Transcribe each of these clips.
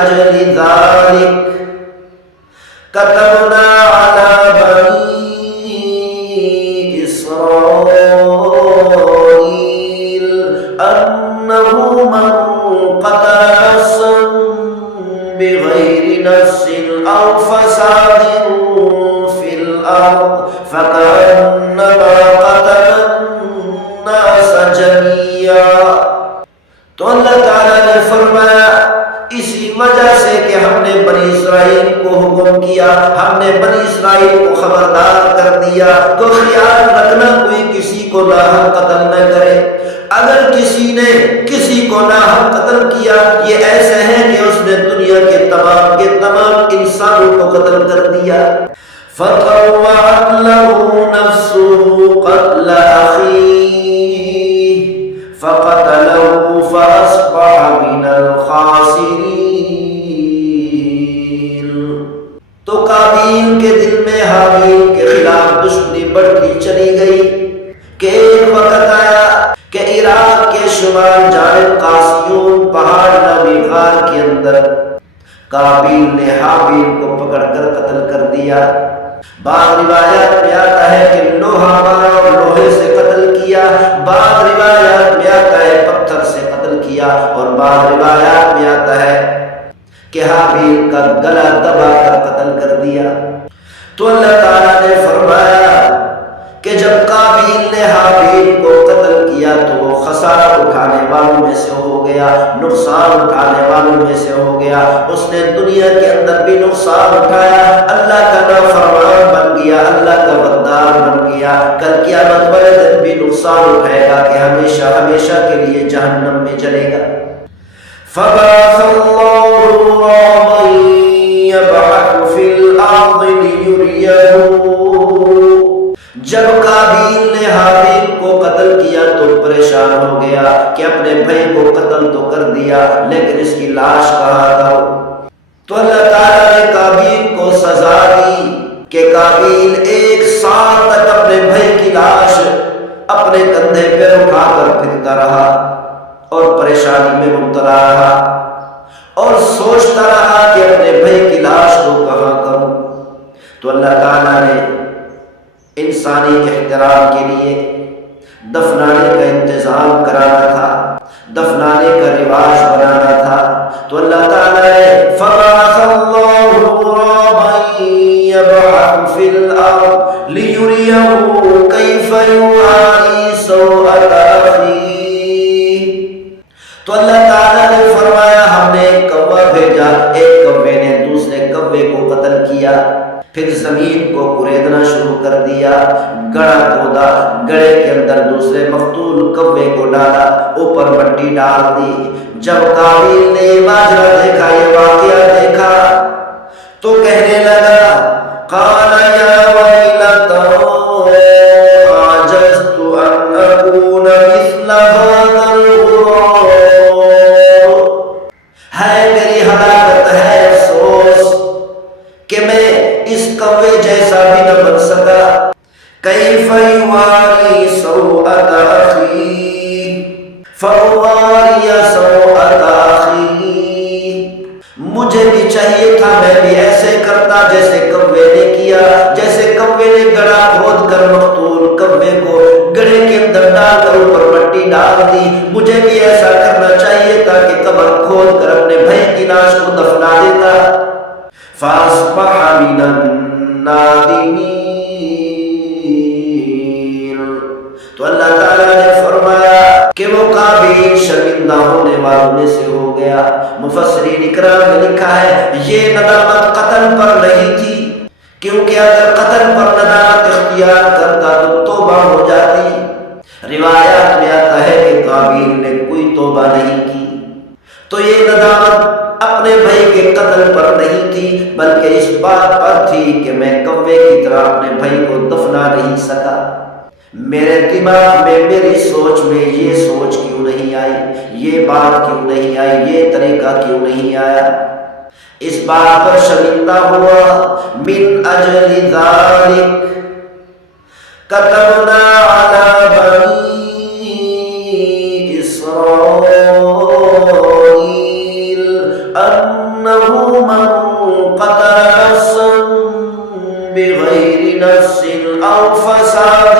أجل ذلك كتبنا على بني إسرائيل أنه من قتل نفسا بغير نفس أو فساد في الأرض فكأنما قتل الناس جميعا. تو اللہ تعالیٰ نے فرمایا اسی وجہ سے کہ ہم نے بنی اسرائیل کو حکم کیا، ہم نے بنی اسرائیل کو خبردار کر دیا تو خیال رکھنا کوئی کسی کو ناحق قتل نہ کرے. اگر کسی نے کسی کو ناحق قتل کیا یہ ایسے ہے کہ اس نے دنیا کے تمام انسانوں کو قتل کر دیا. فطوعت له نفسه قتل أخيه فقتله فأصبح من الخاسرين. تو قابیل کے دل میں حابیل کے خلاف دشمنی بڑھتی چلی گئی کہ ایک وقت آیا کہ عراق کے شمال جانب قاسیون پہاڑ نامی غار کے اندر قابیل نے حابیل کو پکڑ کر قتل کر دیا. بعض روایات میں آتا ہے کہ لوہا مارا اور لوہے سے قتل کیا، بعض روایات میں آتا ہے پتھر سے قتل کیا، اور بعض روایات میں آتا ہے کہ حابیل کا گلا دبا کر قتل کر دیا. تو اللہ تعالیٰ نے فرمایا کہ جب قابیل نے حابیل کو قتل کیا تو وہ خسارہ اٹھانے والوں میں سے ہو گیا، نقصان اٹھانے والوں میں سے ہو گیا. اس نے دنیا کے اندر بھی نقصان اٹھایا، اللہ کا نافرمان بن گیا، اللہ کا غدار بن گیا. کل قیامت والے دن بھی نقصان اٹھائے گا کہ ہمیشہ ہمیشہ کے لیے جہنم میں جلے گا. فَبَعَثَ اللَّهُ غُرَابًا يَبْحَثُ فِي الْأَرْضِ لِيُرِيَهُ. جب قابیل نے حابیل کو قتل کیا تو پریشان ہو گیا کہ اپنے بھائی کو قتل تو کر دیا لیکن اس کی لاش کہاں لاؤں. تو اللہ تعالیٰ نے قابیل کو سزا دی کہ قابیل 1 سال تک اپنے بھائی کی لاش اپنے کندھے پہ اٹھا کر پھرتا رہا اور پریشانی میں مبتلا رہا اور سوچتا رہا کہ اپنے بھائی کی لاش کو کہاں کروں. تو اللہ تعالیٰ نے انسانی احترام کے لیے دفنانے کا انتظام کرانا تھا، دفنانے کا رواج بنانا تھا. تو اللہ تعالیٰ نے فَبَعَثَ اللَّهُ غُرَابًا يَبْحَثُ فِي الْأَرْضِ لِيُرِيَهُ كَيْفَ يُوَارِي سَوْءَةَ أَخِيهِ. تو اللہ تعالیٰ نے فرمایا ہم نے ایک کوہ بھیجا، ایک کوے نے دوسرے کوے کو قتل کیا، پھر زمین کو کریدنا شروع کر دیا، گڑھا کھودا، گڑھے کے اندر دوسرے مقتول کوے کو ڈالا، اوپر مٹی ڈال دی. جب قابیل نے یہ ماجرا دیکھا، یہ واقعہ دیکھا تو کہنے لگا قال یا ویلتا عجزت ان اکون مثل هذا الغراب. ہے میری ہلاکت ہے، افسوس کہ میں اس کوے جیسا بھی نہ بن سکا. کیف یواری سوءۃ اخی فاواری سوءۃ اخی. مجھے بھی چاہیے تھا میں بھی ایسے کرتا جیسے کوے نے کیا، جیسے کوے نے گڑھا کھود کر مقتول کوے کو گڑھے کے اندر ڈال کر اوپر مٹی ڈال دی. مجھے بھی ایسا کرنا چاہیے تھا کہ قبر کھود کر اپنے بھائی کی لاش کو دفنا دیتا. فَأَصْبَحَ مِنَ النَّادِمِينَ. تو اللہ تعالیٰ نے فرمایا کہ وہ قابیل شرمندہ ہونے والوں میں سے ہو گیا. مفسرین اکرام نے لکھا ہے یہ ندامت قتل پر نہیں تھی، کیونکہ اگر قتل پر ندامت اختیار کرتا تو توبہ ہو جاتی. روایات میں آتا ہے کہ قابیل نے کوئی توبہ نہیں کی. تو یہ ندامت اپنے بھائی کے قتل پر نہیں تھی بلکہ اس بات پر تھی کہ میں کوے کی طرح اپنے بھائی کو دفنا نہیں سکا. میرے دماغ میں، میری سوچ میں یہ سوچ کیوں نہیں آئی، یہ بات کیوں نہیں آئی، یہ طریقہ کیوں نہیں آیا. اس بات پر شرمندہ ہوا. من اجل ذلک كتبنا على بني إسرائيل أنه انه من قتل نفسا بغير نفس او فساد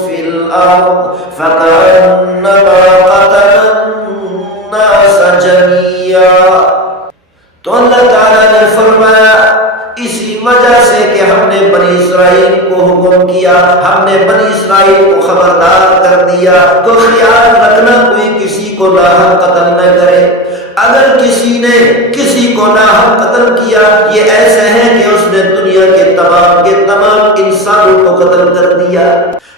في الارض فكأنما قتل الناس جميعا. تو اللہ تعالیٰ نے فرمایا اسی وجہ سے کہ ہم نے بنی اسرائیل کو حکم کیا، ہم نے بنی اسرائیل کو خبردار کر دیا تو خیال رکھنا کوئی کسی کو ناحق قتل نہ کرے. اگر کسی نے کسی کو ناحق قتل کیا یہ ایسا ہے کہ اس نے دنیا کے تمام انسانوں کو قتل کر دیا.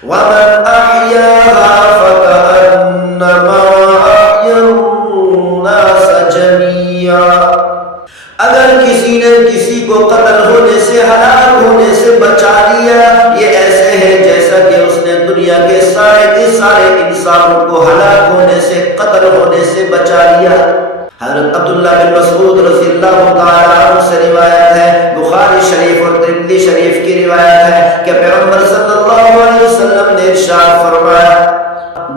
وَمَنْ أَحْيَاهَا فَكَأَنَّمَا أَحْيَا النَّاسَ جَمِيعًا. اگر کسی نے کسی کو قتل ہونے سے ہلاک ہونے سے بچا لیا یہ ایسے ہے جیسا کہ اس نے دنیا کے سارے انسانوں کو ہلاک ہونے سے قتل ہونے سے بچا لیا. حضرت عبداللہ بن مسعود رضی اللہ تعالیٰ عنہ سے روایت ہے، بخاری شریف اور ترمذی شریف کی روایت ہے کہ پیغمبر صلی اللہ علیہ وسلم نے ارشاد فرمایا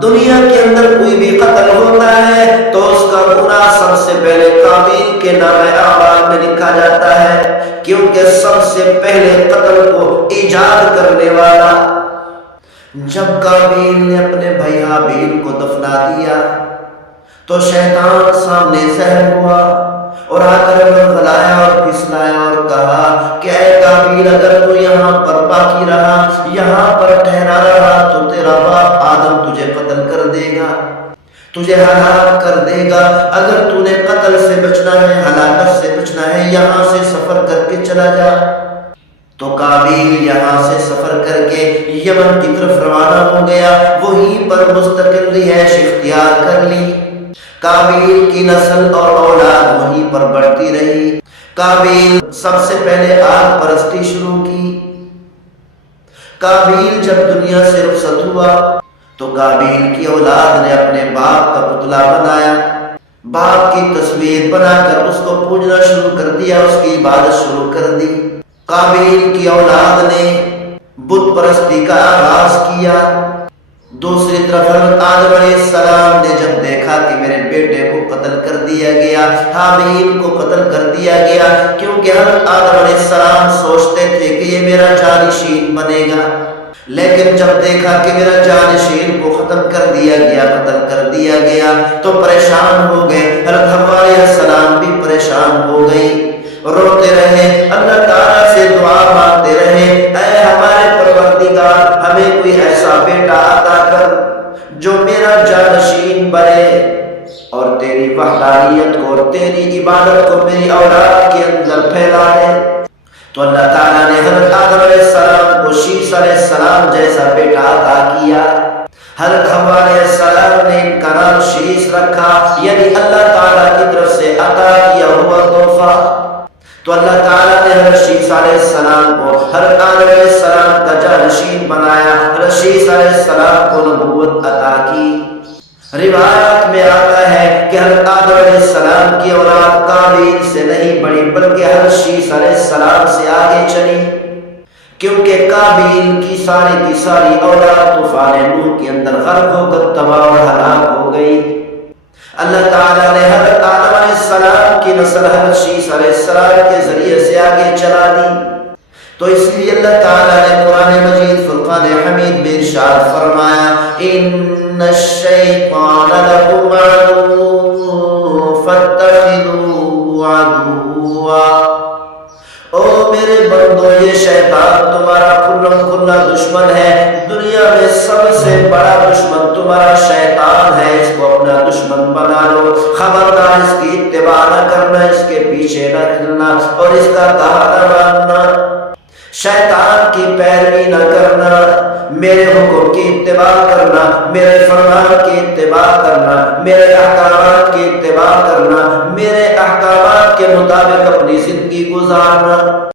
دنیا کے اندر کوئی بھی قتل ہوتا ہے تو اس کا گناہ سب سے پہلے قابیل کے نام اعمال میں لکھا جاتا ہے، کیونکہ سب سے پہلے قتل کو ایجاد کرنے والا. جب قابیل نے اپنے بھائی حابیل کو دفنا دیا تو شیطان سامنے ظاہر ہوا اور آ کر غلایا اور پھسلایا اور کہا کہ اے قابیل اگر تو یہاں پر باقی رہا، یہاں پر ٹھہرا رہا تو تیرا باپ آدم تجھے قتل کر دے گا، تجھے ہلاک کر دے گا. اگر تو نے قتل سے بچنا ہے، ہلاکت سے بچنا ہے، یہاں سے سفر کر کے چلا جا. تو قابیل یہاں سے سفر کر کے یمن کی طرف روانہ ہو گیا، وہیں پر مستقل رہائش اختیار کر لی. قابیل کی نسل اور اولاد وہیں پر بڑھتی رہی. قابیل سب سے پہلے آگ پرستی شروع کی. قابیل جب دنیا سے رخصت ہوا تو قابیل کی اولاد نے اپنے باپ کا پتلا بنایا، باپ کی تصویر بنا کر اس کو پوجنا شروع کر دیا، اس کی عبادت شروع کر دی. قابیل کی اولاد نے بت پرستی کا آغاز کیا. دوسری طرف حضرت آدم علیہ السلام نے جب دیکھا کہ میرے بیٹے کو قتل کر دیا گیا، حابیل کو قتل کر دیا گیا، کیونکہ حضرت آدم علیہ السلام سوچتے تھے کہ یہ میرا جانشین بنے گا، لیکن جب دیکھا کہ میرا جانشین کو ختم کر دیا گیا، قتل کر دیا گیا تو پریشان ہو گئے. حضرت حوا علیہ السلام بھی پریشان ہو گئی، روتے رہے، اللہ تعالیٰ سے دعا مانگتے رہے اے ہمارے پروردگار ہمیں کوئی ایسا بیٹا عطا کر جو میرا جانشین بنے اور تیری وحدانیت کو اور تیری عبادت کو میری اولاد کے اندر پھیلا دے. تو اللہ تعالیٰ نے حضرت آدم علیہ السلام کو شیش علیہ السلام جیسا بیٹا عطا کیا. حضرت حوا علیہ السلام نے ان کا نام شیش رکھا، یعنی اللہ تعالیٰ کی طرف سے عطا کیا ہوا تحفہ. تو اللہ تعالیٰ نے حضرت شیش علیہ السلام کو حضرت آدم علیہ السلام کا جانشین بنایا، حضرت شیش علیہ السلام کو نبوت عطا کی. روایات میں آتا ہے کہ حضرت آدم علیہ السلام کی اولاد قابیل سے نہیں بڑھی بلکہ حضرت شیش علیہ السلام سے آگے چلی، کیونکہ قابیل کی ساری اولاد طوفان نوح کے اندر غرق ہو کر تباہ و ہلاک ہو گئی. اللہ تعالیٰ نے حضرت آدم علیہ السلام کی نسل حضرت شیش علیہ السلام کے ذریعے سے آگے چلا دی. تو اس لیے اللہ تعالیٰ نے قرآن مجید فرقان حمید میں ارشاد فرمایا ان الشیطان لکم عدو فاتخذوه عدوا. او میرے بندو یہ شیطان تمہارا کھلا دشمن ہے، دنیا میں سب سے بڑا دشمن تمہارا شیطان ہے، اس کو اپنا دشمن بنا لو. خبردار اس کی اتباع نہ کرنا، اس کے پیچھے نہ چلنا اور اس کا کہا نہ ماننا، شیطان کی پیروی نہ کرنا، میرے حکم کی اتباع کرنا، میرے فرمان کی اتباع کرنا، میرے احکامات کی اتباع کرنا، میرے احکامات کے مطابق اپنی زندگی گزارنا.